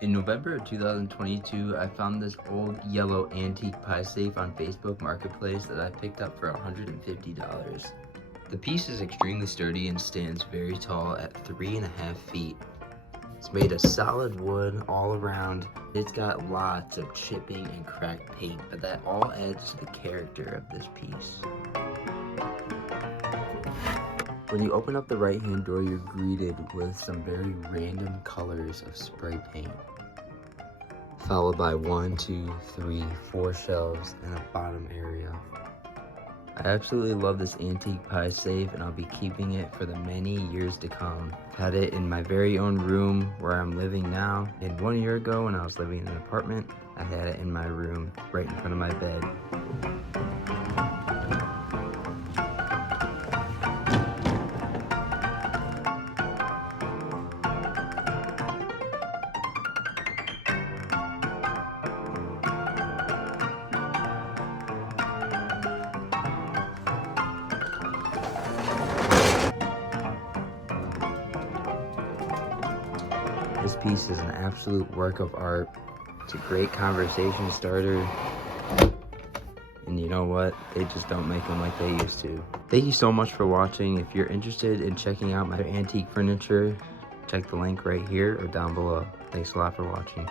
In November of 2022, I found this old yellow antique pie safe on Facebook Marketplace that I picked up for $150. The piece is extremely sturdy and stands very tall at 3.5 feet. It's made of solid wood all around. It's got lots of chipping and cracked paint, but that all adds to the character of this piece. When you open up the right-hand door, you're greeted with some very random colors of spray paint, followed by 1, 2, 3, 4 shelves and a bottom area. I absolutely love this antique pie safe, and I'll be keeping it for the many years to come. I've had it in my very own room where I'm living now, and 1 year ago when I was living in an apartment, I had it in my room right in front of my bed. This piece is an absolute work of art. It's a great conversation starter. And you know what? They just don't make them like they used to. Thank you so much for watching. If you're interested in checking out my antique furniture, check the link right here or down below. Thanks a lot for watching.